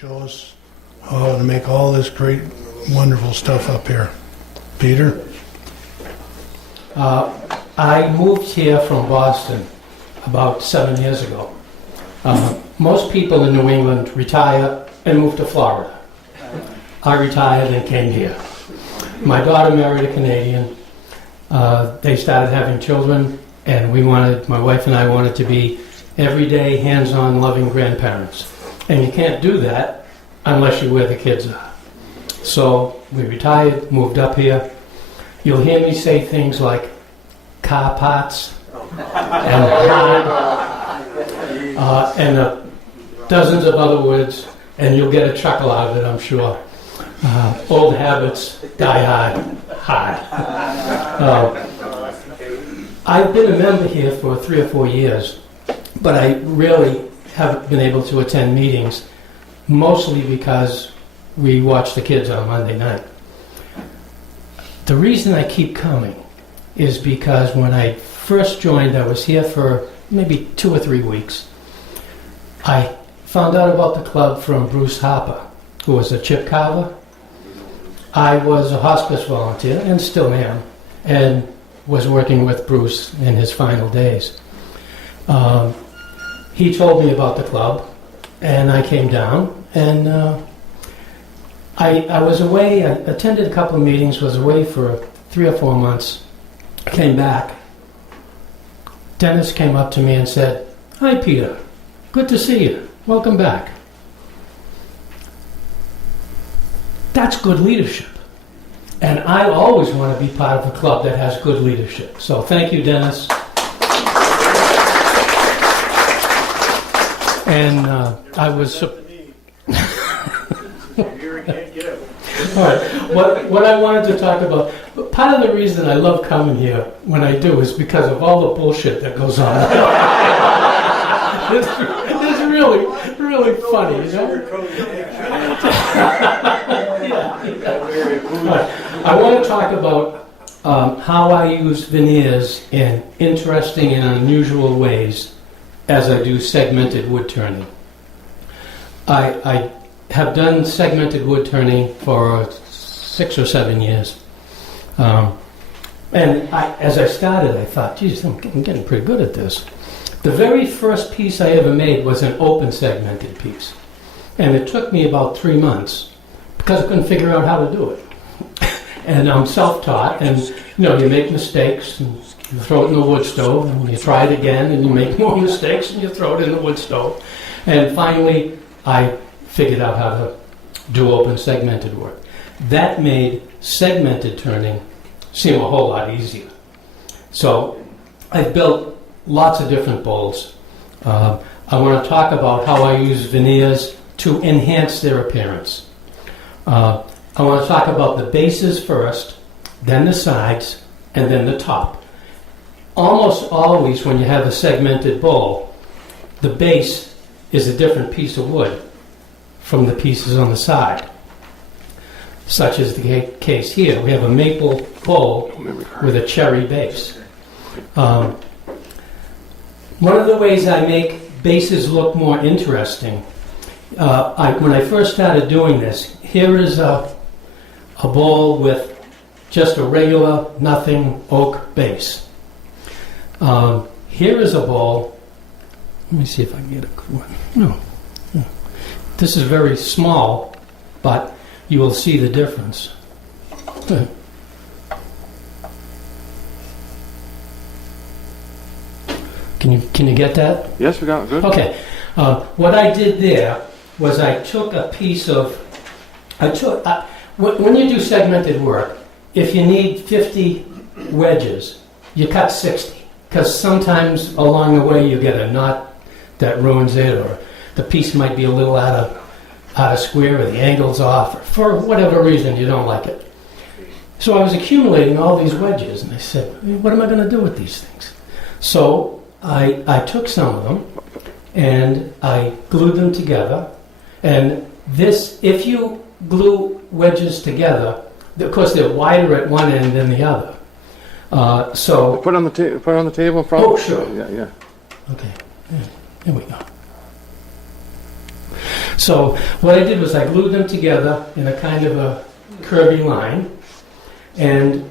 Show us how to make all this great, wonderful stuff up here. Peter? I moved here from Boston about 7 years ago. Most people in New England retire and move to Florida. I retired and came here. My daughter married a Canadian. They started having children, and my wife and I wanted to be everyday, hands-on, loving grandparents. And you can't do that unless you're where the kids are. So we retired, moved up here. You'll hear me say things like car parts and hard, and dozens of other words, and you'll get a chuckle out of it, I'm sure. Old habits die hard. I've been a member here for 3 or 4 years, but I really haven't been able to attend meetings, mostly because we watch the kids on Monday night. The reason I keep coming is because when I first joined, I was here for maybe 2 or 3 weeks. I found out about the club from Bruce Harper, who was a chip carver. I was a hospice volunteer, and still am, and was working with Bruce in his final days. He told me about the club, and I came down, and I was away. I attended a couple of meetings, was away for 3 or 4 months, came back. Dennis came up to me and said, "Hi, Peter. Good to see you. Welcome back." That's good leadership. And I always want to be part of a club that has good leadership. So thank you, Dennis. And I was... All right. What I wanted to talk about, part of the reason I love coming here when I do is because of all the bullshit that goes on. It's really, really funny, you know? I want to talk about how I use veneers in interesting and unusual ways as I do segmented wood turning. I have done segmented wood turning for 6 or 7 years. As I started, I thought, geez, I'm getting pretty good at this. The very first piece I ever made was an open segmented piece. And it took me about 3 months because I couldn't figure out how to do it. And I'm self-taught, and you make mistakes, and you throw it in the wood stove, and you try it again, and you make more mistakes, and you throw it in the wood stove. And finally, I figured out how to do open segmented work. That made segmented turning seem a whole lot easier. So I've built lots of different bowls. I want to talk about how I use veneers to enhance their appearance. I want to talk about the bases first, then the sides, and then the top. Almost always when you have a segmented bowl, the base is a different piece of wood from the pieces on the side. Such as the case here. We have a maple bowl with a cherry base. One of the ways I make bases look more interesting, when I first started doing this, here is a bowl with just a regular, nothing oak base. Here is a bowl. Let me see if I can get a good one. No. This is very small, but you will see the difference. Can you get that? Yes, we got it. Good. Okay. What I did there was I took a piece of... when you do segmented work, if you need 50 wedges, you cut 60. Because sometimes along the way you get a knot that ruins it, or the piece might be a little out of square, or the angle's off, or for whatever reason you don't like it. So I was accumulating all these wedges, and I said, what am I going to do with these things? So I took some of them, and I glued them together. And this, if you glue wedges together, of course they're wider at one end than the other. So put it on the table in front. Oh, sure. Yeah. Okay. Here we go. So what I did was I glued them together in a kind of a curvy line and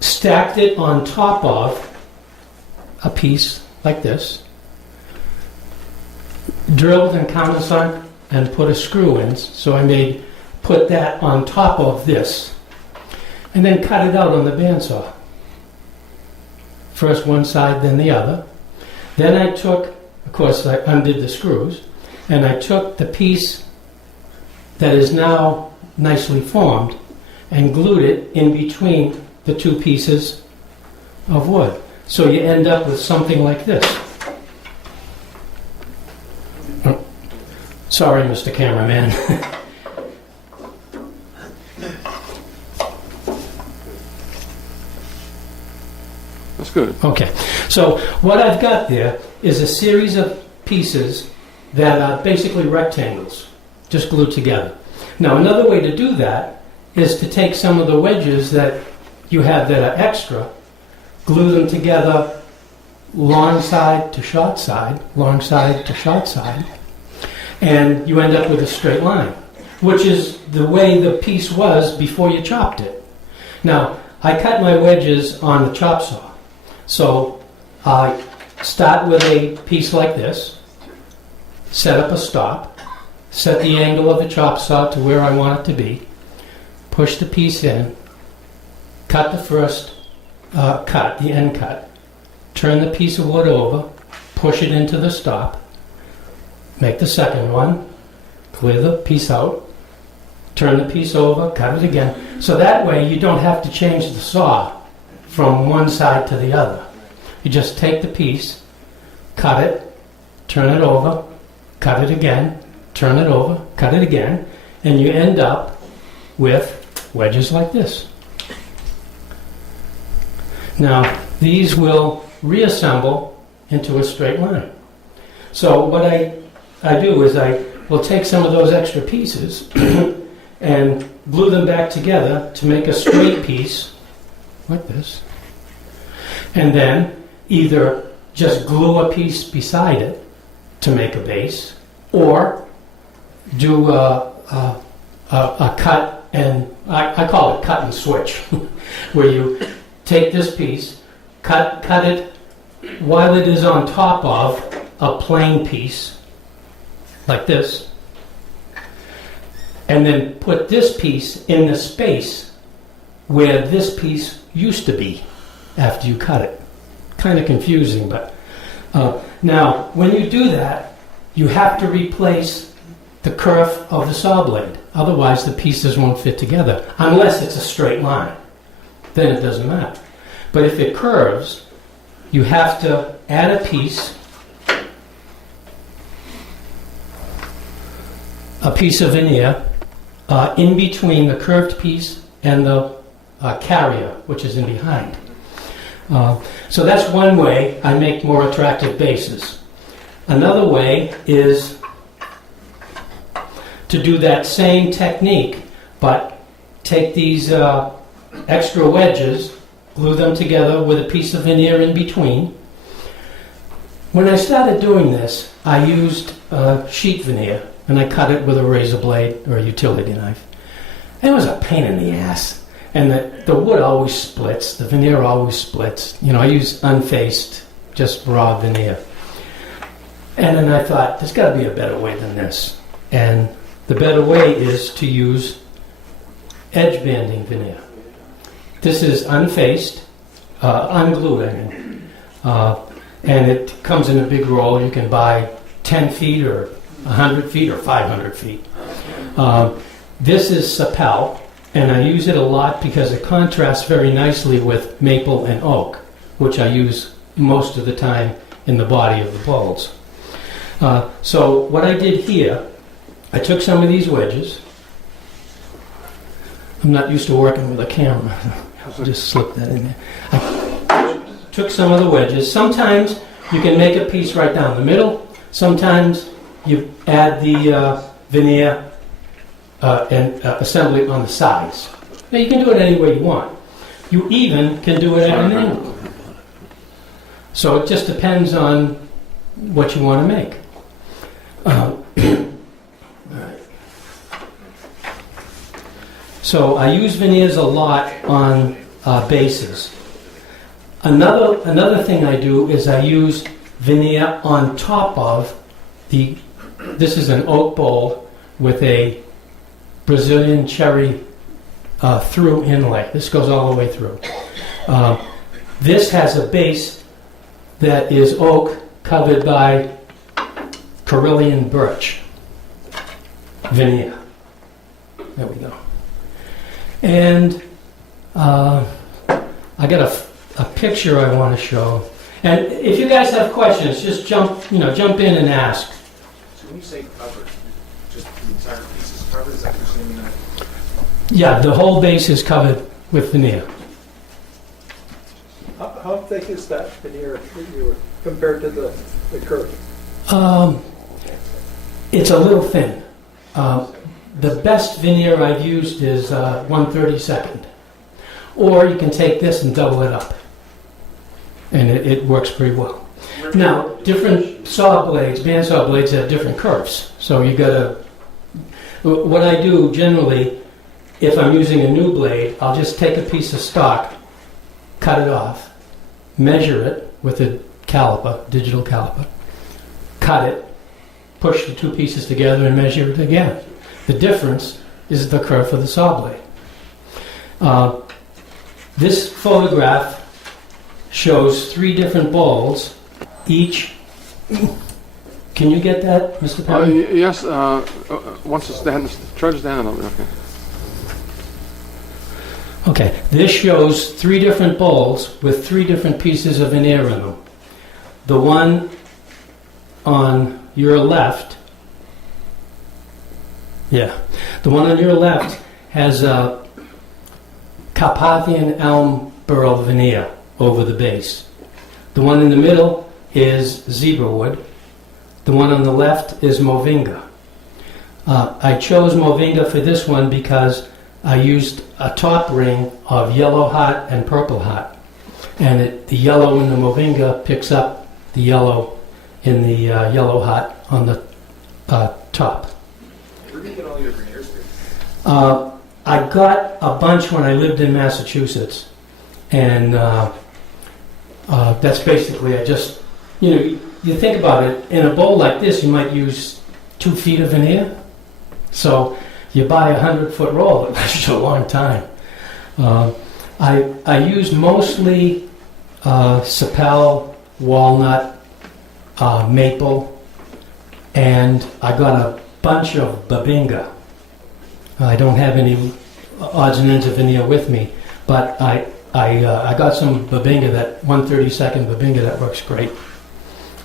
stacked it on top of a piece like this, drilled and countersunk and put a screw in, so I put that on top of this, and then cut it out on the bandsaw. First one side, then the other. Then I took, of course, I undid the screws, and I took the piece that is now nicely formed and glued it in between the two pieces of wood. So you end up with something like this. Oh, sorry, Mr. Cameraman. That's good. Okay, so what I've got there is a series of pieces that are basically rectangles, just glued together. Now, another way to do that is to take some of the wedges that you have that are extra, glue them together long side to short side, long side to short side, and you end up with a straight line, which is the way the piece was before you chopped it. Now, I cut my wedges on the chop saw. So I start with a piece like this, set up a stop, set the angle of the chop saw to where I want it to be, push the piece in, cut the first cut, the end cut, turn the piece of wood over, push it into the stop, make the second one, clear the piece out, turn the piece over, cut it again. So that way you don't have to change the saw from one side to the other. You just take the piece, cut it, turn it over, cut it again, turn it over, cut it again, and you end up with wedges like this. Now, these will reassemble into a straight line. So what I do is I will take some of those extra pieces and glue them back together to make a straight piece like this, and then either just glue a piece beside it to make a base, or do a cut, and I call it cut and switch, where you take this piece, cut it while it is on top of a plain piece like this, and then put this piece in the space where this piece used to be after you cut it. Kind of confusing, but now when you do that, you have to replace the kerf of the saw blade. Otherwise, the pieces won't fit together, unless it's a straight line. Then it doesn't matter. But if it curves, you have to add a piece of veneer in between the curved piece and the carrier, which is in behind. So that's one way I make more attractive bases. Another way is to do that same technique, but take these extra wedges, glue them together with a piece of veneer in between. When I started doing this, I used sheet veneer, and I cut it with a razor blade or a utility knife. And it was a pain in the ass. And the wood always splits, the veneer always splits. You know, I use unfaced, just raw veneer. And then I thought, there's got to be a better way than this. And the better way is to use edge banding veneer. This is unfaced, unglued, I mean. And it comes in a big roll. You can buy 10 feet or 100 feet or 500 feet. This is sapel. And I use it a lot because it contrasts very nicely with maple and oak, which I use most of the time in the body of the bowls. So what I did here, I took some of these wedges. I'm not used to working with a camera. I'll just slip that in there. I took some of the wedges. Sometimes you can make a piece right down the middle. Sometimes you add the veneer and assemble it on the sides. Now you can do it any way you want. You even can do it at an angle. So it just depends on what you want to make. Alright. So I use veneers a lot on bases. Another thing I do is I use veneer on top of this is an oak bowl with a Brazilian cherry through inlay. This goes all the way through. This has a base that is oak covered by Carillion birch veneer. There we go. And I got a picture I want to show. And if you guys have questions, just jump in and ask. So when you say covered, just the entire piece is covered, is that what you're saying? Yeah, the whole base is covered with veneer. How thick is that veneer compared to the curve? It's a little thin. The best veneer I've used is 1/32. Or you can take this and double it up. And it works pretty well. Now, different saw blades, bandsaw blades have different curves. So you gotta, what I do generally, if I'm using a new blade, I'll just take a piece of stock, cut it off, measure it with a caliper, digital caliper, cut it, push the two pieces together and measure it again. The difference is the curve of the saw blade. This photograph shows 3 different bowls, each. Can you get that, Mr. Perry? Yes, once it's down, try to stand on it. Okay. Okay, this shows 3 different bowls with 3 different pieces of veneer in them. The one on your left, the one on your left has a Carpathian elm burl veneer over the base. The one in the middle is zebra wood. The one on the left is Movinga. I chose Movinga for this one because I used a top ring of yellow heart and purple heart. And the yellow in the Movinga picks up the yellow in the yellow heart on the top. Where do you get all your veneers from? I got a bunch when I lived in Massachusetts. And that's basically, I just, you think about it, in a bowl like this, you might use 2 feet of veneer. So you buy a 100-foot roll, it lasts you a long time. I use mostly sapel, walnut, maple, and I got a bunch of babinga. I don't have any odds and ends of veneer with me, but I got some babinga, that 1/32 babinga, that works great.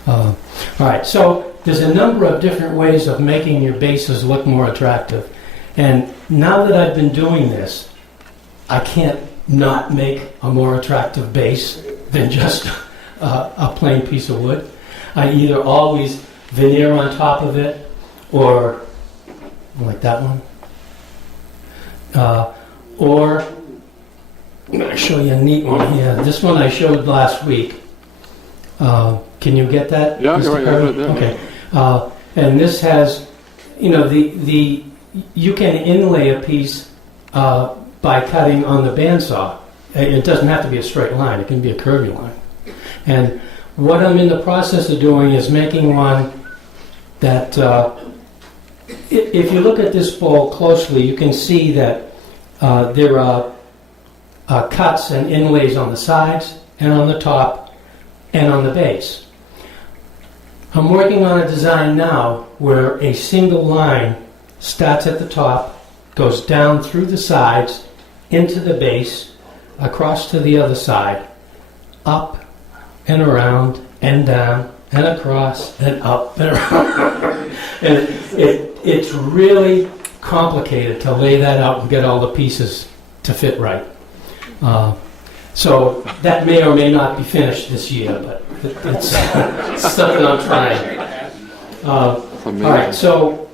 All right, so there's a number of different ways of making your bases look more attractive. And now that I've been doing this, I can't not make a more attractive base than just a plain piece of wood. I either always veneer on top of it, or like that one, or I'm going to show you a neat one here. This one I showed last week. Can you get that? Yeah, Mr. you're right. Perry? Yeah. Okay. And this has, you can inlay a piece by cutting on the bandsaw. It doesn't have to be a straight line. It can be a curvy line. And what I'm in the process of doing is making one that, if you look at this bowl closely, you can see that there are cuts and inlays on the sides and on the top and on the base. I'm working on a design now where a single line starts at the top, goes down through the sides, into the base, across to the other side, up and around and down and across and up and around. And it's really complicated to lay that out and get all the pieces to fit right. So that may or may not be finished this year, but it's something I'm trying. All right, so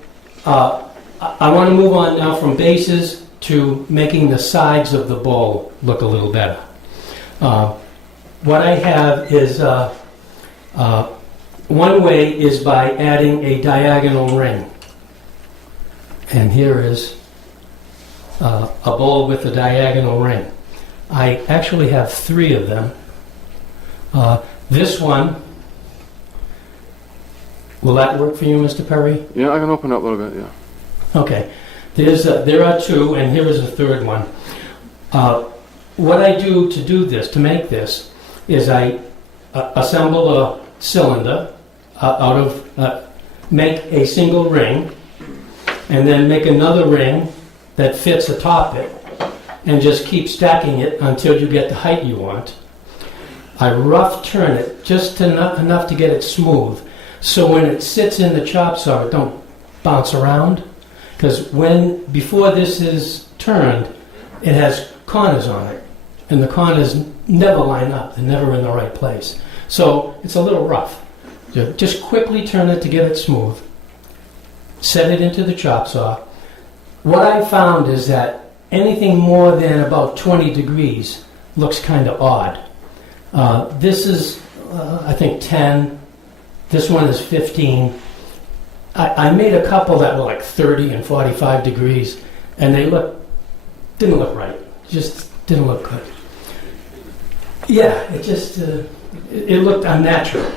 I want to move on now from bases to making the sides of the bowl look a little better. What I have is One way is by adding a diagonal ring. And here is a bowl with a diagonal ring. I actually have 3 of them. This one, will that work for you, Mr. Perry? Yeah, I can open up a little bit, yeah. Okay. There are 2, and here is the 3rd one. What I do to do this, to make this, is I assemble a cylinder out of, make a single ring, and then make another ring that fits atop it, and just keep stacking it until you get the height you want. I rough turn it just enough to get it smooth, so when it sits in the chop saw, it don't bounce around. Because before this is turned, it has corners on it, and the corners never line up. They're never in the right place. So it's a little rough. Just quickly turn it to get it smooth. Set it into the chop saw. What I found is that anything more than about 20 degrees looks kind of odd. This is, I think, 10. This one is 15. I made a couple that were like 30 and 45 degrees, and they didn't look right. Just didn't look good. Yeah, it just it looked unnatural,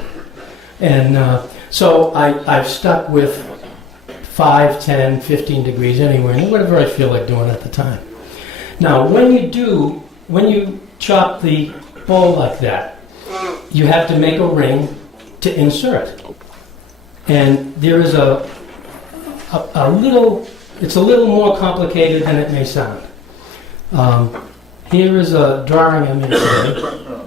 and so I've stuck with 5, 10, 15 degrees anywhere, whatever I feel like doing at the time. Now, when you chop the bowl like that, you have to make a ring to insert. And there is a little, it's a little more complicated than it may sound. Here is a drawing I made today.